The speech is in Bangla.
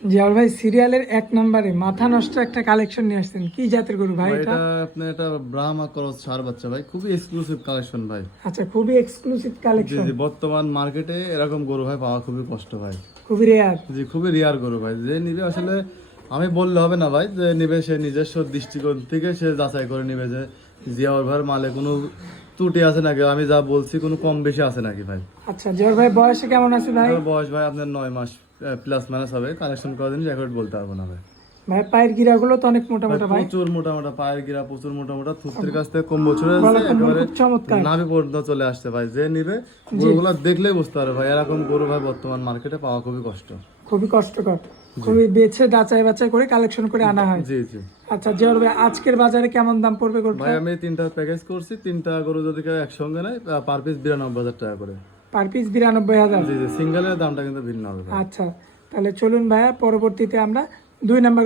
জিয়াউল ভাই সিরিয়ালের 1 নম্বরে মাথা নষ্ট একটা কালেকশন নিয়ে আসছেন, কি জাতের গরু ভাই এটা? আপনি এটা ব্রাহ্মা ক্রস ষাঁড় বাচ্চা ভাই, খুবই এক্সক্লুসিভ কালেকশন ভাই। আচ্ছা, খুবই এক্সক্লুসিভ জি কালেকশন। জি, বর্তমান মার্কেটে এরকম গরু ভাই পাওয়া খুবই কষ্ট ভাই। খুবই রেয়ার। জি, খুবই রিয়ার গরু ভাই। যে নিবে আসলে আমি বললে হবে না ভাই, যে নিবে সে নিজস্ব দৃষ্টিকোণ থেকে সে যাচাই করে নিবে যে জিয়াউর ভাইয়ের মালে কোনো ত্রুটি আছে নাকি, আমি যা বলছি কোনো কম বেশি আছে নাকি ভাই। আচ্ছা, জিয়াউল ভাই বয়সে কেমন আছে ভাই? আমার বয়স ভাই আপনার 9 মাস প্লাস মাইনাস হবে। কালেকশন করা দিন রেকর্ড বলতে পারবো না ভাই। ভাই পায়ের গিরাগুলো তো অনেক মোটা ভাই মোটা ভাই। প্রচুর মোটা মোটা পায়ের গিরা, প্রচুর মোটা মোটা, থুতরির কাছ থেকে কম বছর আছে গলা কম্বল একেবারে খুব চমৎকার। নাভি পর্যন্ত চলে আসছে ভাই। যে নিবে গরুগুলা দেখলেই বুঝতে পারে ভাই, এরকম গরু ভাই বর্তমান মার্কেটে পাওয়া খুবই কষ্ট। খুবই কষ্টকর, খুবই বেছে যাচাই বাছাই করে কালেকশন করে আনা হয়। জি জি আচ্ছা জিয়াউল ভাই, আজকের বাজারে কেমন দাম পড়বে গরুটা? ভাই, আমি 3টা প্যাকেজ করছি। 3টা গরু যদি কেউ একসঙ্গে নেয় পার পিস 92,000 টাকা করে। Per piece 92,000। জি জি, সিঙ্গেলের দামটা কিন্তু ভিন্ন হবে ভাই। আচ্ছা, তাহলে চলুন ভাইয়া, পরবর্তীতে আমরা 2 নাম্বার